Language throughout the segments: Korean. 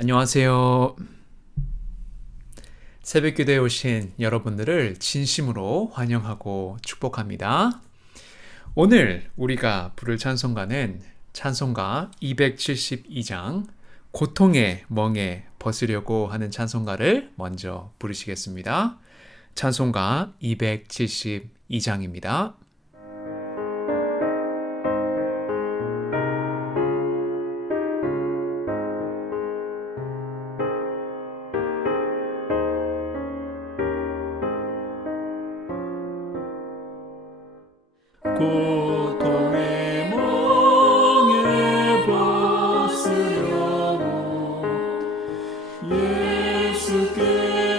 안녕하세요. 새벽기도에 오신 여러분들을 진심으로 환영하고 축복합니다. 오늘 우리가 부를 찬송가는 찬송가 272장 고통의 멍에 벗으려고 하는 찬송가를 먼저 부르시겠습니다. 찬송가 272장입니다. 고통의 멍에 벗으려고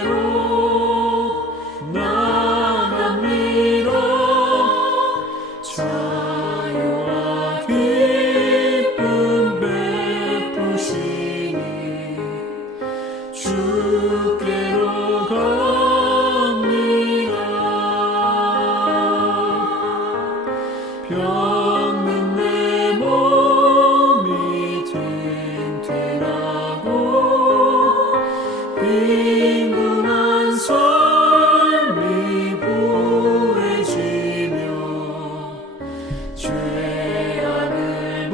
예수께로 나갑니다. 자유와 기쁨 베푸시니 주께로 갑니다. 병든 내 몸이 튼튼하고 빈곤한 삶이 부해지며 죄악을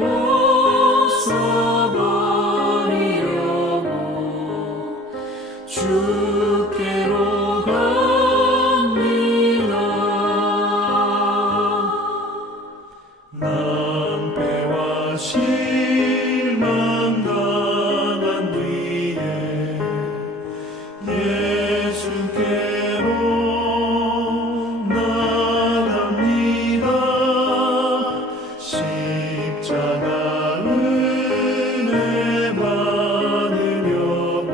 벗어버리려고 주께로 갑니다. 낭패와 실망 당한 뒤에 예수께로 나갑니다. 십자가 은혜 받으려고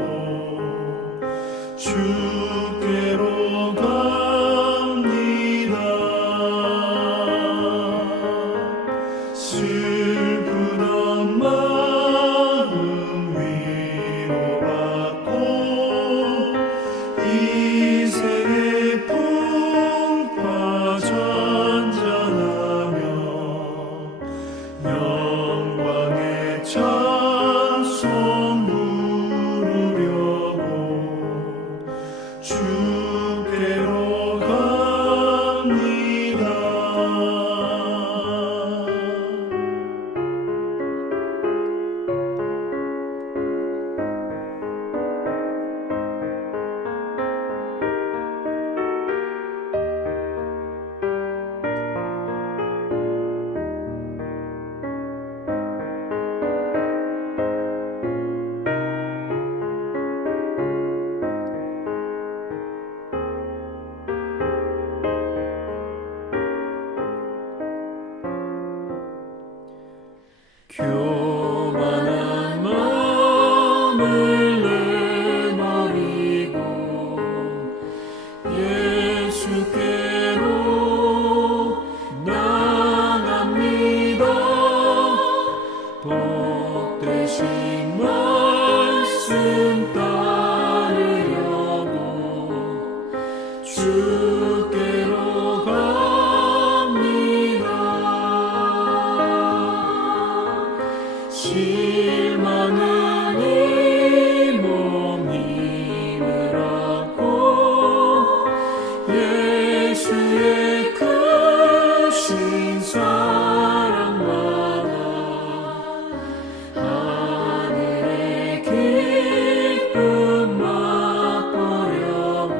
주께로 갑니다. 슬프던 마음 위로받고 이생의 풍파 잔잔하며 영광의 찬송 부르려고 주께로 갑니다. 교만한 마음을 내버리고 예수께로 나갑니다. 복되신 말씀 따르려고 주께로 갑니다. 실망은 이 몸 힘을 얻고 예수의 크신 사랑 받아 하늘의 기쁨 맛보려고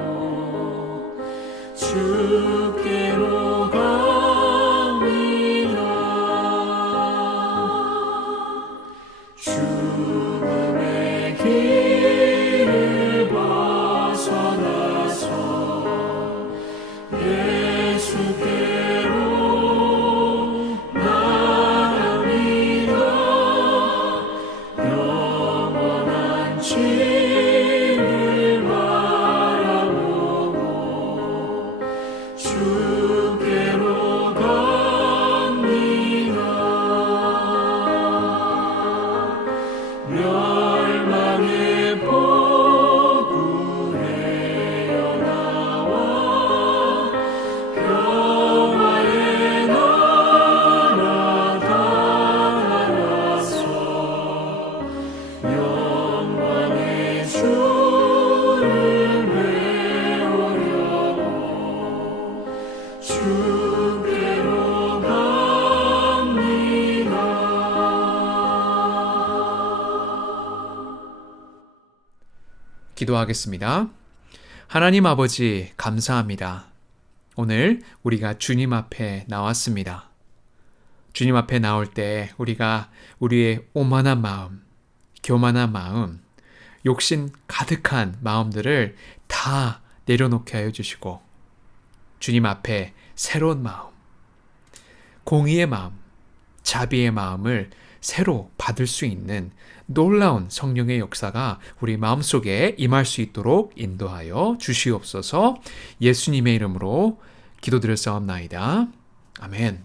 주께로 갑니다. 죽음의 길을 벗어나서 예수께로 나갑니다. 영원한 진을 바라보고 주께로 갑니다. 멸망의 포구에 나와 평화의 나라 달아나서 영광 기도하겠습니다. 하나님 아버지, 감사합니다. 오늘 우리가 주님 앞에 나왔습니다. 주님 앞에 나올 때 우리가 우리의 오만한 마음, 교만한 마음, 욕심 가득한 마음들을 다 내려놓게 하여 주시고 주님 앞에 새로운 마음, 공의의 마음, 자비의 마음을 새로 받을 수 있는 놀라운 성령의 역사가 우리 마음속에 임할 수 있도록 인도하여 주시옵소서. 예수님의 이름으로 기도드렸사옵나이다. 아멘.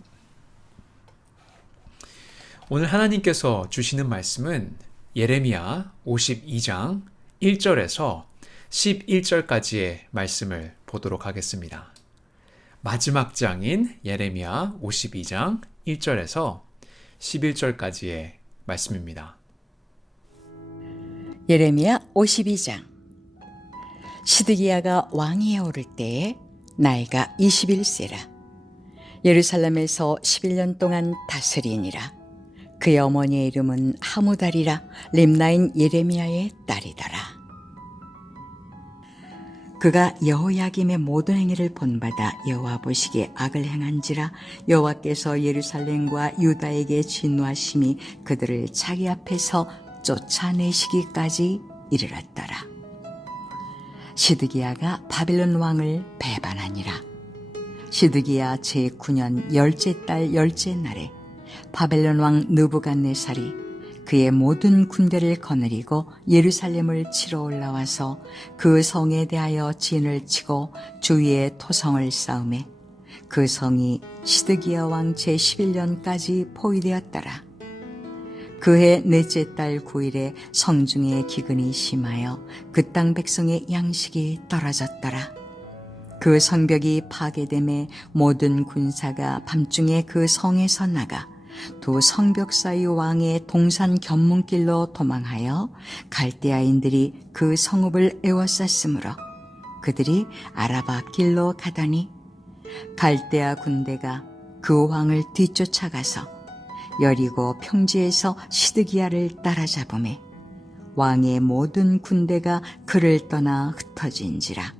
오늘 하나님께서 주시는 말씀은 예레미야 52장 1절에서 11절까지의 말씀을 보도록 하겠습니다. 마지막 장인 예레미야 52장 1절에서 11절까지의 말씀입니다. 예레미야 52장. 시드기야가 왕위에 오를 때에 나이가 21세라. 예루살렘에서 11년 동안 다스리니라. 그의 어머니의 이름은 하무달이라. 림나인 예레미야의 딸이더라. 그가 여호야김의 모든 행위를 본받아 여호와 보시기에 악을 행한지라. 여호와께서 예루살렘과 유다에게 진노하심이 그들을 자기 앞에서 쫓아내시기까지 이르렀더라. 시드기야가 바벨론 왕을 배반하니라. 시드기야 제9년 10째 달 10째 날에 바벨론 왕 느부갓네살이 그의 모든 군대를 거느리고 예루살렘을 치러 올라와서 그 성에 대하여 진을 치고 주위에 토성을 쌓음에 그 성이 시드기야 왕 제11년까지 포위되었더라. 그해 넷째 달 9일에 성중에 기근이 심하여 그 땅 백성의 양식이 떨어졌더라. 그 성벽이 파괴됨에 모든 군사가 밤중에 그 성에서 나가 두 성벽 사이 왕의 동산 견문길로 도망하여 갈대아인들이 그 성읍을 에워쌌으므로 그들이 아라바 길로 가더니 갈대아 군대가 그 왕을 뒤쫓아가서 여리고 평지에서 시드기야를 따라잡음에 왕의 모든 군대가 그를 떠나 흩어진지라.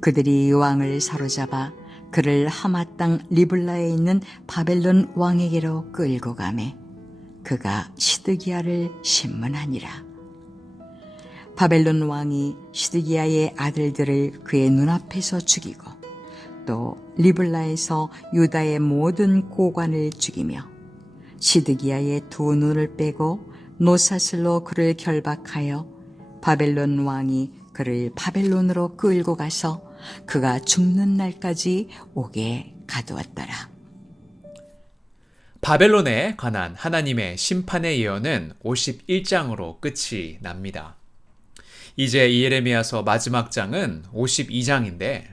그들이 왕을 사로잡아 그를 하마 땅 리블라에 있는 바벨론 왕에게로 끌고 가매 그가 시드기야를 신문하니라. 바벨론 왕이 시드기야의 아들들을 그의 눈앞에서 죽이고 또 리블라에서 유다의 모든 고관을 죽이며 시드기야의 두 눈을 빼고 노사슬로 그를 결박하여 바벨론 왕이 그를 바벨론으로 끌고 가서 그가 죽는 날까지 오게 가두었더라. 바벨론에 관한 하나님의 심판의 예언은 51장으로 끝이 납니다. 이제 예레미야서 마지막 장은 52장인데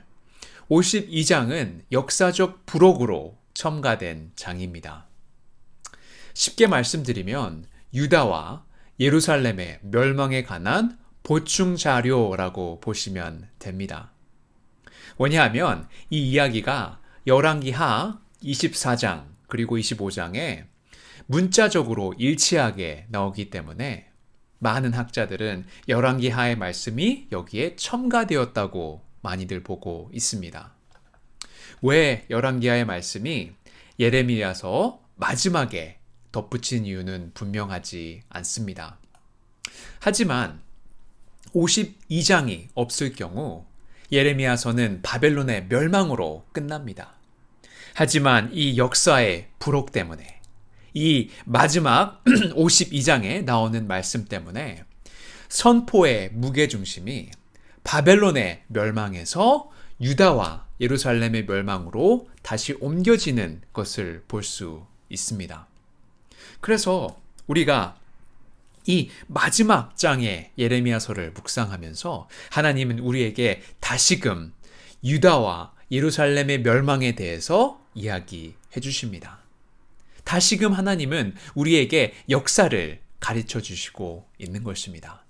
52장은 역사적 부록으로 첨가된 장입니다. 쉽게 말씀드리면 유다와 예루살렘의 멸망에 관한 보충 자료라고 보시면 됩니다. 왜냐하면 이 이야기가 열왕기하 24장 그리고 25장에 문자적으로 일치하게 나오기 때문에 많은 학자들은 열왕기하의 말씀이 여기에 첨가되었다고 많이들 보고 있습니다. 왜 열왕기하의 말씀이 예레미야서 마지막에 덧붙인 이유는 분명하지 않습니다. 하지만 52장이 없을 경우 예레미야서는 바벨론의 멸망으로 끝납니다. 하지만 이 역사의 부록 때문에 이 마지막 52장에 나오는 말씀 때문에 선포의 무게중심이 바벨론의 멸망에서 유다와 예루살렘의 멸망으로 다시 옮겨지는 것을 볼 수 있습니다. 그래서 우리가 이 마지막 장의 예레미야서를 묵상하면서 하나님은 우리에게 다시금 유다와 예루살렘의 멸망에 대해서 이야기해 주십니다. 다시금 하나님은 우리에게 역사를 가르쳐 주시고 있는 것입니다.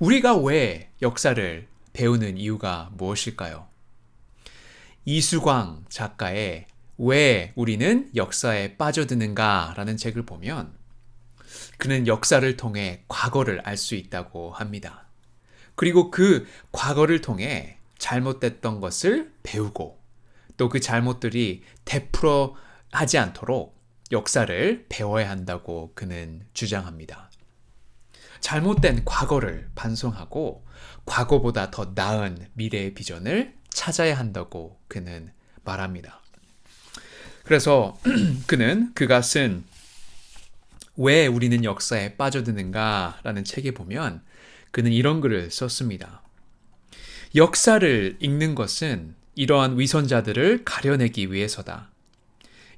우리가 왜 역사를 배우는 이유가 무엇일까요? 이수광 작가의 왜 우리는 역사에 빠져드는가라는 책을 보면 그는 역사를 통해 과거를 알 수 있다고 합니다. 그리고 그 과거를 통해 잘못됐던 것을 배우고 또 그 잘못들이 되풀어 하지 않도록 역사를 배워야 한다고 그는 주장합니다. 잘못된 과거를 반성하고 과거보다 더 나은 미래의 비전을 찾아야 한다고 그는 말합니다. 그래서 그가 쓴 왜 우리는 역사에 빠져드는가 라는 책에 보면 그는 이런 글을 썼습니다. 역사를 읽는 것은 이러한 위선자들을 가려내기 위해서다.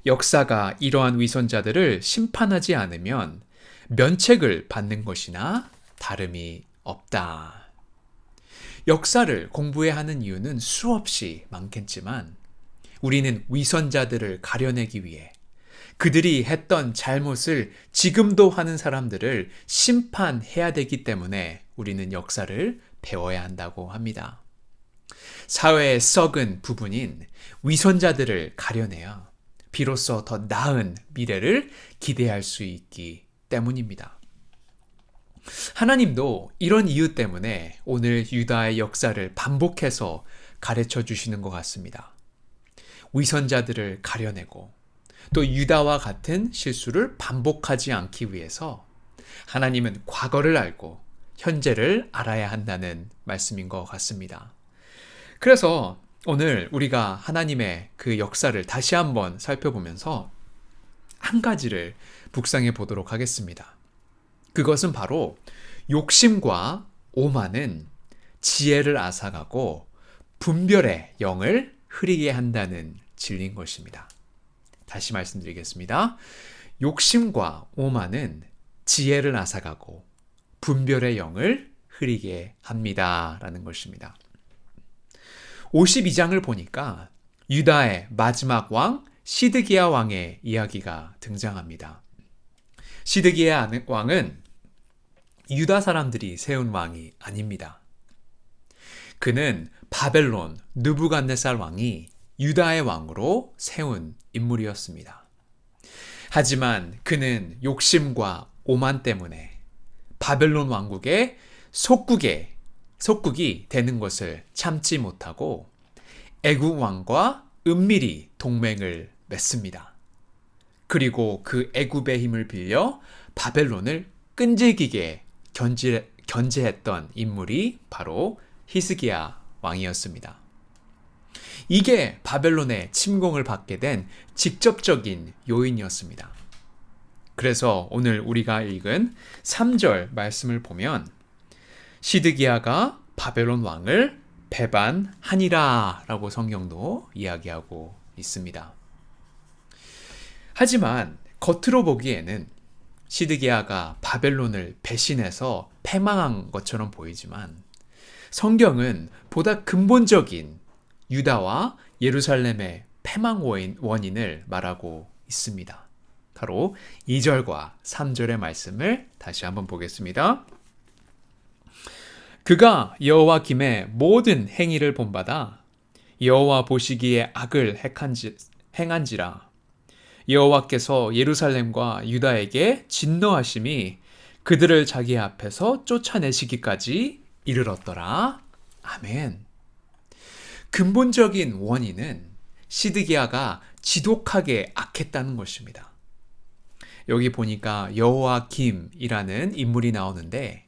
역사가 이러한 위선자들을 심판하지 않으면 면책을 받는 것이나 다름이 없다. 역사를 공부해야 하는 이유는 수없이 많겠지만 우리는 위선자들을 가려내기 위해 그들이 했던 잘못을 지금도 하는 사람들을 심판해야 되기 때문에 우리는 역사를 배워야 한다고 합니다. 사회의 썩은 부분인 위선자들을 가려내야 비로소 더 나은 미래를 기대할 수 있기 때문입니다. 하나님도 이런 이유 때문에 오늘 유다의 역사를 반복해서 가르쳐 주시는 것 같습니다. 위선자들을 가려내고 또 유다와 같은 실수를 반복하지 않기 위해서 하나님은 과거를 알고 현재를 알아야 한다는 말씀인 것 같습니다. 그래서 오늘 우리가 하나님의 그 역사를 다시 한번 살펴보면서 한 가지를 묵상해 보도록 하겠습니다. 그것은 바로 욕심과 오만은 지혜를 앗아가고 분별의 영을 흐리게 한다는 진리인 것입니다. 다시 말씀드리겠습니다. 욕심과 오만은 지혜를 앗아가고 분별의 영을 흐리게 합니다. 라는 것입니다. 52장을 보니까 유다의 마지막 왕 시드기야 왕의 이야기가 등장합니다. 시드기야 왕은 유다 사람들이 세운 왕이 아닙니다. 그는 바벨론 느부갓네살 왕이 유다의 왕으로 세운 인물이었습니다. 하지만 그는 욕심과 오만 때문에 바벨론 왕국의 속국이 되는 것을 참지 못하고 애국 왕과 은밀히 동맹을 맺습니다. 그리고 그 애굽의 힘을 빌려 바벨론을 끈질기게 견제했던 인물이 바로 히스기야 왕이었습니다. 이게 바벨론의 침공을 받게 된 직접적인 요인이었습니다. 그래서 오늘 우리가 읽은 3절 말씀을 보면 시드기야가 바벨론 왕을 배반하니라 라고 성경도 이야기하고 있습니다. 하지만 겉으로 보기에는 시드기야가 바벨론을 배신해서 패망한 것처럼 보이지만 성경은 보다 근본적인 유다와 예루살렘의 패망 원인을 말하고 있습니다. 바로 2절과 3절의 말씀을 다시 한번 보겠습니다. 그가 여호와김의 모든 행위를 본받아 여호와 보시기에 악을 행한지라 여호와께서 예루살렘과 유다에게 진노하심이 그들을 자기 앞에서 쫓아내시기까지 이르렀더라. 아멘. 근본적인 원인은 시드기야가 지독하게 악했다는 것입니다. 여기 보니까 여호와김이라는 인물이 나오는데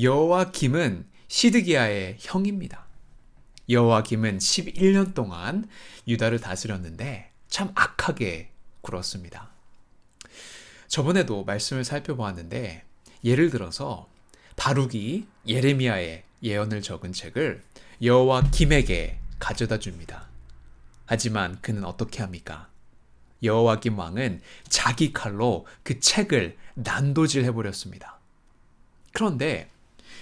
여호와김은 시드기야의 형입니다. 여호와김은 11년 동안 유다를 다스렸는데 참 악하게 굴었습니다. 저번에도 말씀을 살펴보았는데 예를 들어서 바룩이 예레미야의 예언을 적은 책을 여호와김에게 가져다 줍니다. 하지만 그는 어떻게 합니까? 여호와김 왕은 자기 칼로 그 책을 난도질 해버렸습니다. 그런데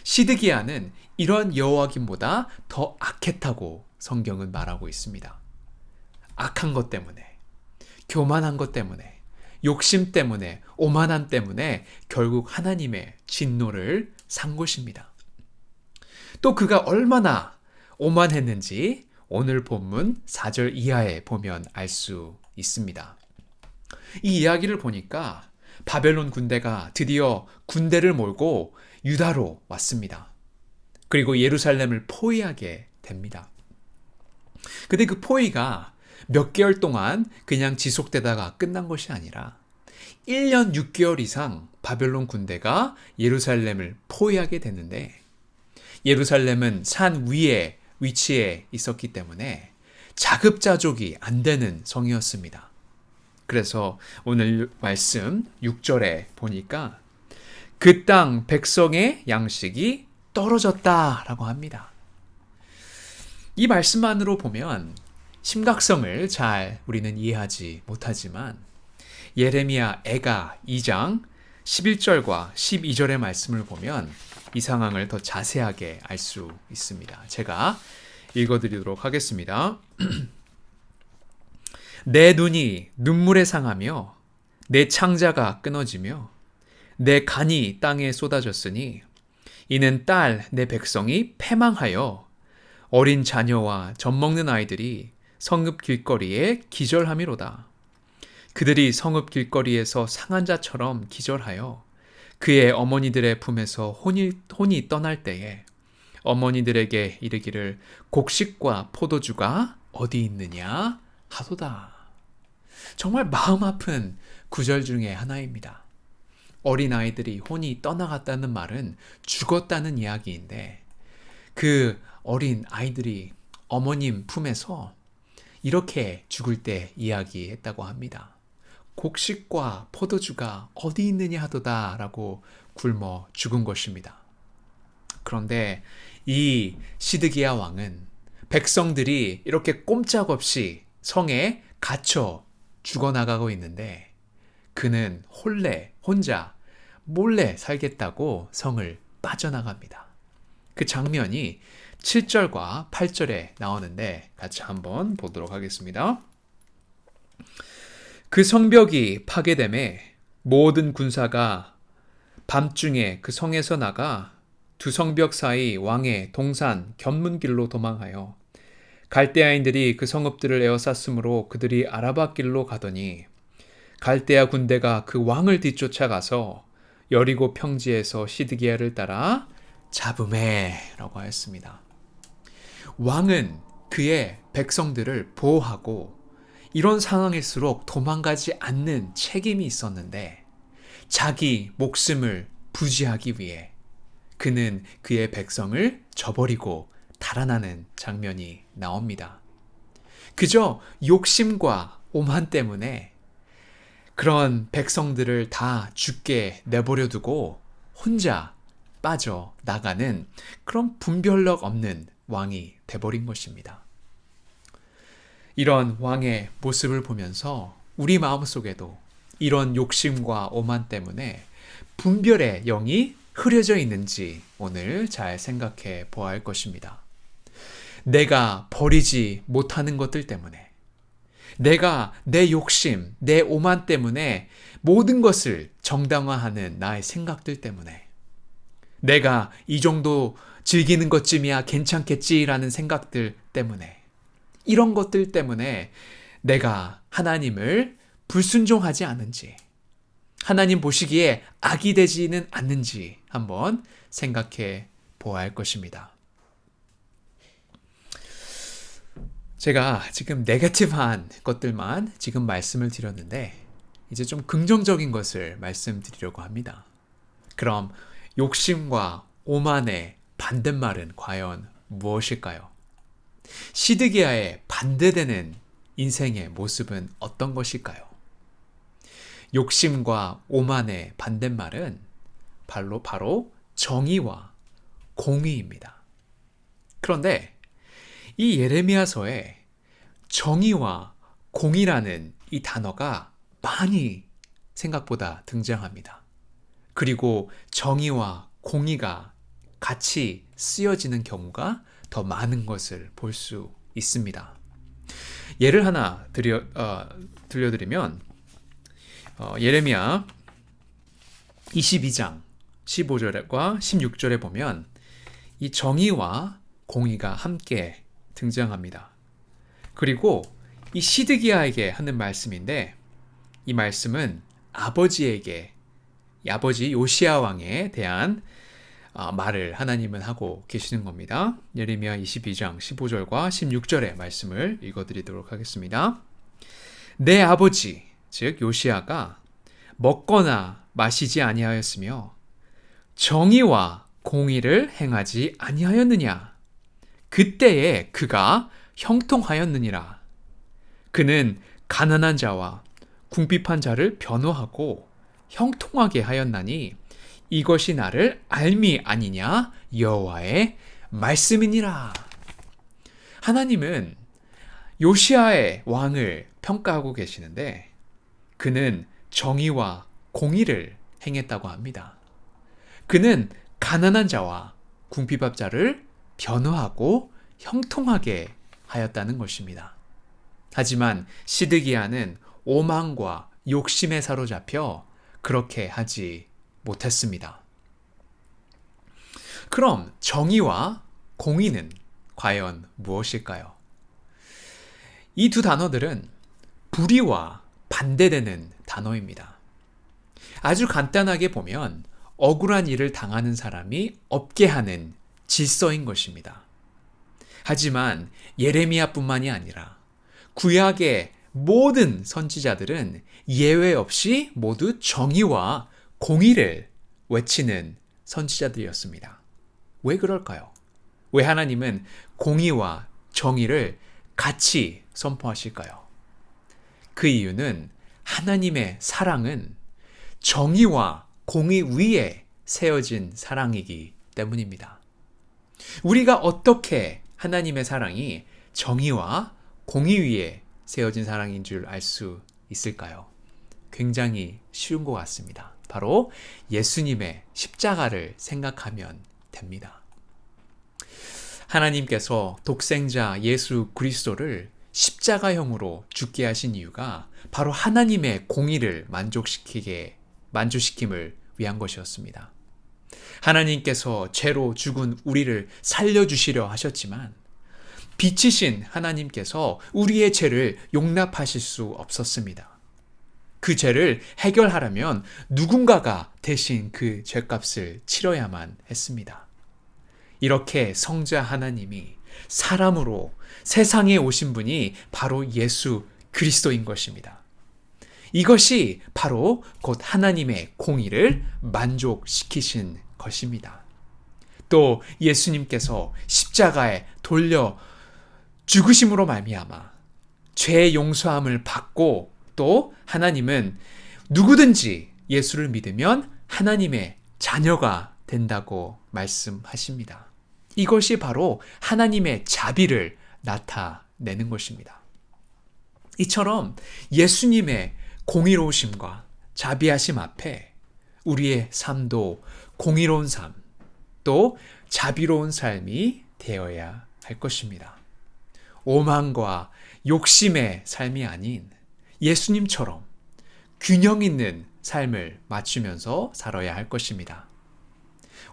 시드기야는 이런 여호와김보다 더 악했다고 성경은 말하고 있습니다. 악한 것 때문에, 교만한 것 때문에, 욕심 때문에, 오만함 때문에 결국 하나님의 진노를 산 것입니다. 또 그가 얼마나 오만했는지 오늘 본문 4절 이하에 보면 알 수 있습니다. 이 이야기를 보니까 바벨론 군대가 드디어 군대를 몰고 유다로 왔습니다. 그리고 예루살렘을 포위하게 됩니다. 근데 그 포위가 몇 개월 동안 그냥 지속되다가 끝난 것이 아니라 1년 6개월 이상 바벨론 군대가 예루살렘을 포위하게 되는데, 예루살렘은 산 위에 위치해 있었기 때문에 자급자족이 안 되는 성이었습니다. 그래서 오늘 말씀 6절에 보니까 그 땅 백성의 양식이 떨어졌다라고 합니다. 이 말씀만으로 보면 심각성을 잘 우리는 이해하지 못하지만 예레미야 애가 2장 11절과 12절의 말씀을 보면 이 상황을 더 자세하게 알 수 있습니다. 제가 읽어드리도록 하겠습니다. 내 눈이 눈물에 상하며 내 창자가 끊어지며 내 간이 땅에 쏟아졌으니 이는 딸 내 백성이 패망하여 어린 자녀와 젖먹는 아이들이 성읍 길거리에 기절함이로다. 그들이 성읍 길거리에서 상한 자처럼 기절하여 그의 어머니들의 품에서 혼이 떠날 때에 어머니들에게 이르기를 곡식과 포도주가 어디 있느냐 하도다. 정말 마음 아픈 구절 중에 하나입니다. 어린아이들이 혼이 떠나갔다는 말은 죽었다는 이야기인데, 그 어린 아이들이 어머님 품에서 이렇게 죽을 때 이야기했다고 합니다. 곡식과 포도주가 어디 있느냐 하도다 라고 굶어 죽은 것입니다. 그런데 이 시드기야 왕은 백성들이 이렇게 꼼짝없이 성에 갇혀 죽어나가고 있는데, 그는 혼자 몰래 살겠다고 성을 빠져나갑니다. 그 장면이 7절과 8절에 나오는데 같이 한번 보도록 하겠습니다. 그 성벽이 파괴됨에 모든 군사가 밤중에 그 성에서 나가 두 성벽 사이 왕의 동산 견문길로 도망하여 갈대아인들이 그 성읍들을 에워쌌으므로 그들이 아라바 길로 가더니 갈대아 군대가 그 왕을 뒤쫓아가서 여리고 평지에서 시드기야를 따라 잡음해라고 하였습니다. 왕은 그의 백성들을 보호하고 이런 상황일수록 도망가지 않는 책임이 있었는데, 자기 목숨을 부지하기 위해 그는 그의 백성을 저버리고 달아나는 장면이 나옵니다. 그저 욕심과 오만 때문에 그런 백성들을 다 죽게 내버려 두고 혼자 빠져나가는 그런 분별력 없는 왕이 돼버린 것입니다. 이런 왕의 모습을 보면서 우리 마음속에도 이런 욕심과 오만 때문에 분별의 영이 흐려져 있는지 오늘 잘 생각해 보아야 할 것입니다. 내가 버리지 못하는 것들 때문에, 내가 내 욕심, 내 오만 때문에 모든 것을 정당화하는 나의 생각들 때문에, 내가 이 정도 즐기는 것쯤이야 괜찮겠지라는 생각들 때문에, 이런 것들 때문에 내가 하나님을 불순종하지 않은지, 하나님 보시기에 악이 되지는 않는지 한번 생각해 보아야 할 것입니다. 제가 지금 네거티브한 것들만 지금 말씀을 드렸는데, 이제 좀 긍정적인 것을 말씀드리려고 합니다. 그럼 욕심과 오만의 반대말은 과연 무엇일까요? 시드기야의 반대되는 인생의 모습은 어떤 것일까요? 욕심과 오만의 반대말은 바로 정의와 공의입니다. 그런데 이 예레미야서에 정의와 공의라는 이 단어가 많이 생각보다 등장합니다. 그리고 정의와 공의가 같이 쓰여지는 경우가 더 많은 것을 볼 수 있습니다. 예를 하나 들려드리면 예레미야 22장 15절과 16절에 보면 이 정의와 공의가 함께 등장합니다. 그리고 이 시드기야에게 하는 말씀인데, 이 말씀은 아버지 요시야 왕에 대한 말을 하나님은 하고 계시는 겁니다. 예레미야 22장 15절과 16절의 말씀을 읽어드리도록 하겠습니다. 내 아버지 즉 요시야가 먹거나 마시지 아니하였으며 정의와 공의를 행하지 아니하였느냐? 그때에 그가 형통하였느니라. 그는 가난한 자와 궁핍한 자를 변호하고 형통하게 하였나니 이것이 나를 알미 아니냐? 여호와의 말씀이니라. 하나님은 요시야의 왕을 평가하고 계시는데 그는 정의와 공의를 행했다고 합니다. 그는 가난한 자와 궁핍한 자를 변호하고 형통하게 하였다는 것입니다. 하지만 시드기야는 오만과 욕심에 사로잡혀 그렇게 하지 못했습니다. 그럼 정의와 공의는 과연 무엇일까요? 이 두 단어들은 불의와 반대되는 단어입니다. 아주 간단하게 보면 억울한 일을 당하는 사람이 없게 하는 질서인 것입니다. 하지만 예레미야뿐만이 아니라 구약의 모든 선지자들은 예외 없이 모두 정의와 공의를 외치는 선지자들이었습니다. 왜 그럴까요? 왜 하나님은 공의와 정의를 같이 선포하실까요? 그 이유는 하나님의 사랑은 정의와 공의 위에 세워진 사랑이기 때문입니다. 우리가 어떻게 하나님의 사랑이 정의와 공의 위에 세워진 사랑인 줄 알 수 있을까요? 굉장히 쉬운 것 같습니다. 바로 예수님의 십자가를 생각하면 됩니다. 하나님께서 독생자 예수 그리스도를 십자가형으로 죽게 하신 이유가 바로 하나님의 공의를 만족시킴을 위한 것이었습니다. 하나님께서 죄로 죽은 우리를 살려주시려 하셨지만 빛이신 하나님께서 우리의 죄를 용납하실 수 없었습니다. 그 죄를 해결하려면 누군가가 대신 그 죄값을 치러야만 했습니다. 이렇게 성자 하나님이 사람으로 세상에 오신 분이 바로 예수 그리스도인 것입니다. 이것이 바로 곧 하나님의 공의를 만족시키신 것입니다. 또 예수님께서 십자가에 돌려 죽으심으로 말미암아 죄 용서함을 받고 또 하나님은 누구든지 예수를 믿으면 하나님의 자녀가 된다고 말씀하십니다. 이것이 바로 하나님의 자비를 나타내는 것입니다. 이처럼 예수님의 공의로우심과 자비하심 앞에 우리의 삶도 공의로운 삶, 또 자비로운 삶이 되어야 할 것입니다. 오만과 욕심의 삶이 아닌 예수님처럼 균형 있는 삶을 맞추면서 살아야 할 것입니다.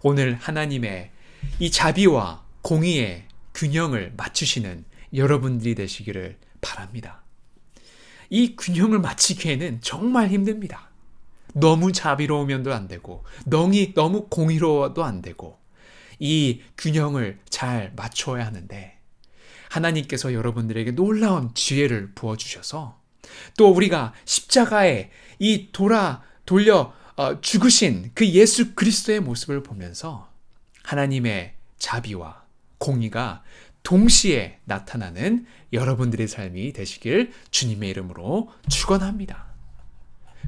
오늘 하나님의 이 자비와 공의의 균형을 맞추시는 여러분들이 되시기를 바랍니다. 이 균형을 맞추기에는 정말 힘듭니다. 너무 자비로우면도 안 되고 너무 공의로워도 안 되고 이 균형을 잘 맞춰야 하는데 하나님께서 여러분들에게 놀라운 지혜를 부어주셔서 또 우리가 십자가에 이 돌려 죽으신 그 예수 그리스도의 모습을 보면서 하나님의 자비와 공의가 동시에 나타나는 여러분들의 삶이 되시길 주님의 이름으로 축원합니다.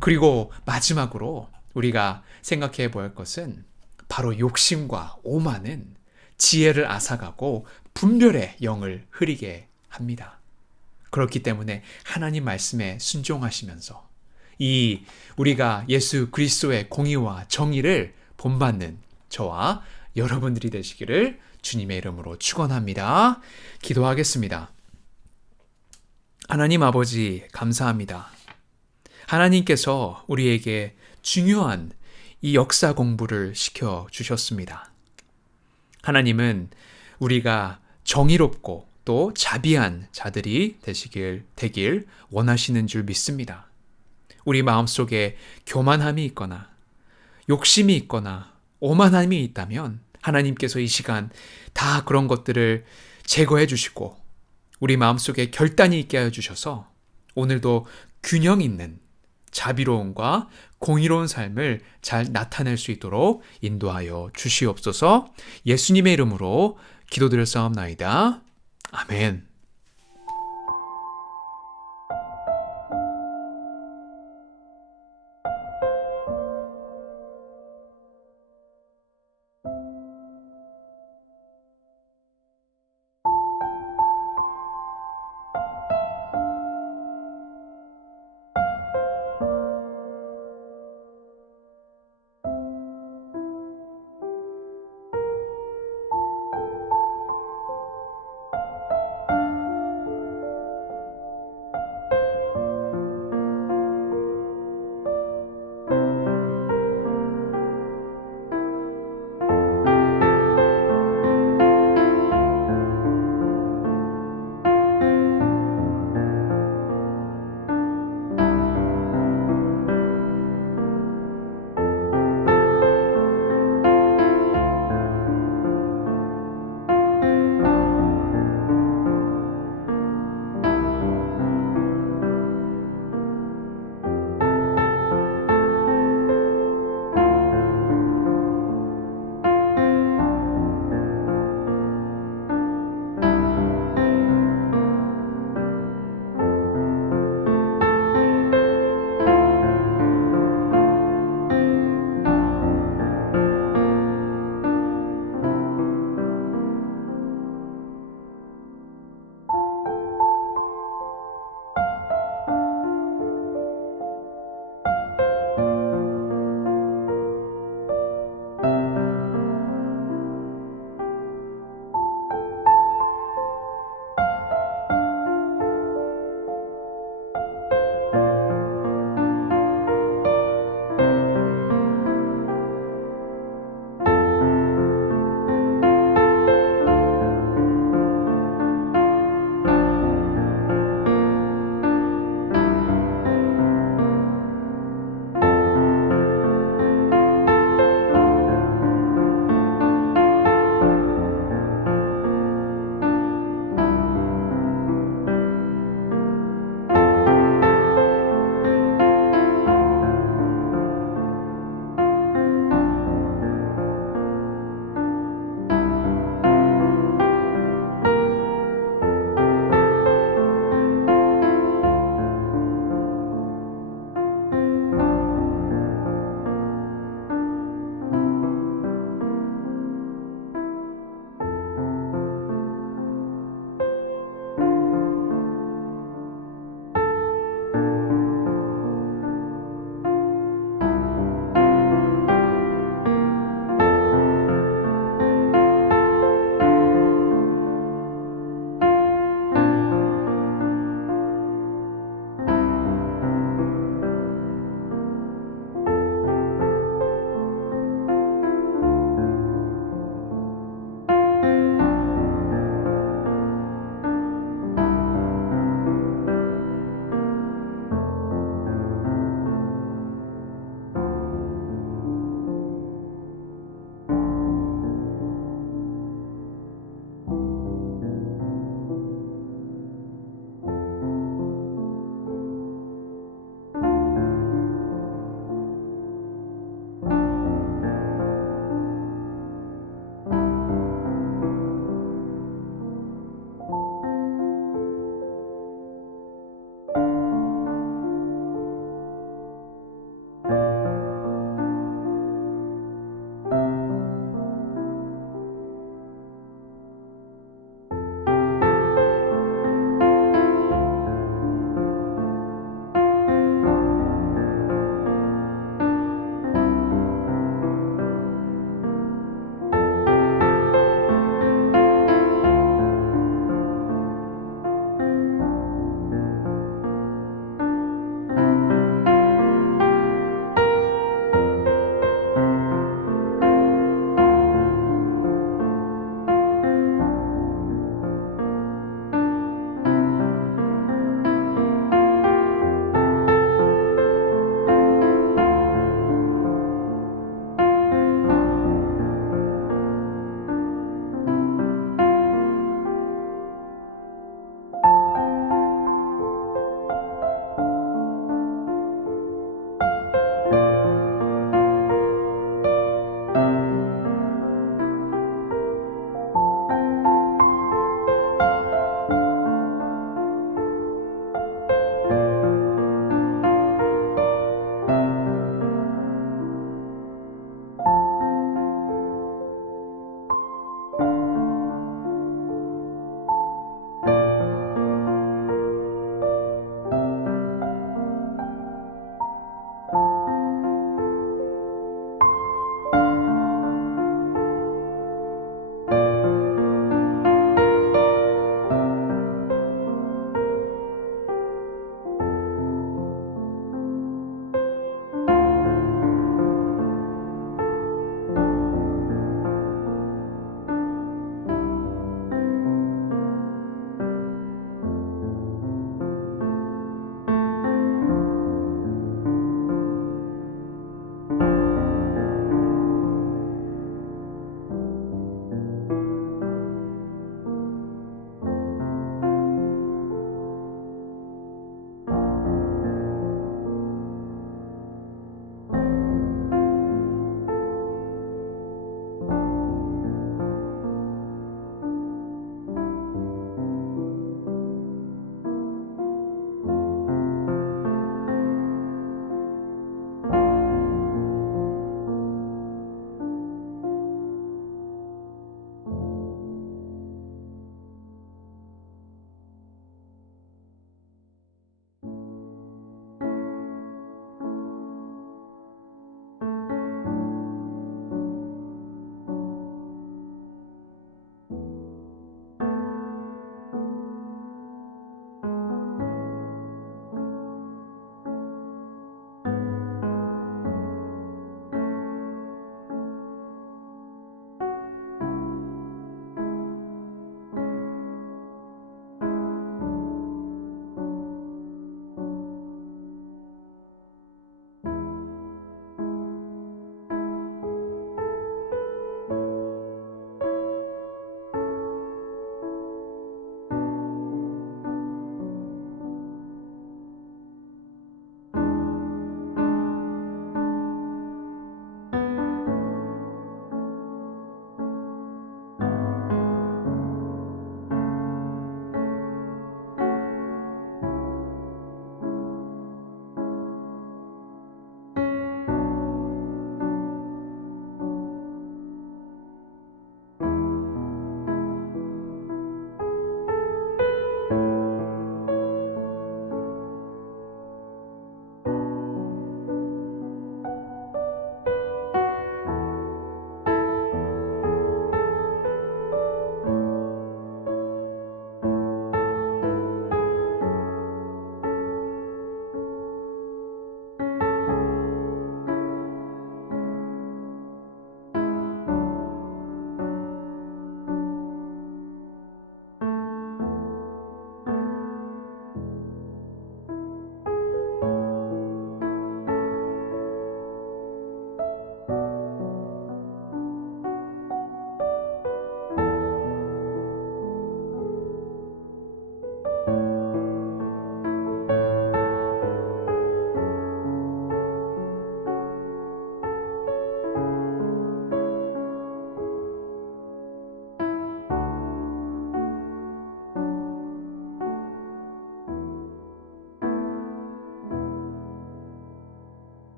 그리고 마지막으로 우리가 생각해 보아야 할 것은 바로 욕심과 오만은 지혜를 앗아가고 분별의 영을 흐리게 합니다. 그렇기 때문에 하나님 말씀에 순종하시면서 우리가 예수 그리스도의 공의와 정의를 본받는 저와 여러분들이 되시기를 주님의 이름으로 축원합니다. 기도하겠습니다. 하나님 아버지 감사합니다. 하나님께서 우리에게 중요한 이 역사 공부를 시켜 주셨습니다. 하나님은 우리가 정의롭고 또 자비한 자들이 되길 원하시는 줄 믿습니다. 우리 마음속에 교만함이 있거나 욕심이 있거나 오만함이 있다면 하나님께서 이 시간 다 그런 것들을 제거해 주시고 우리 마음속에 결단이 있게 하여 주셔서 오늘도 균형 있는 자비로움과 공의로운 삶을 잘 나타낼 수 있도록 인도하여 주시옵소서. 예수님의 이름으로 기도드렸사옵나이다. 아멘.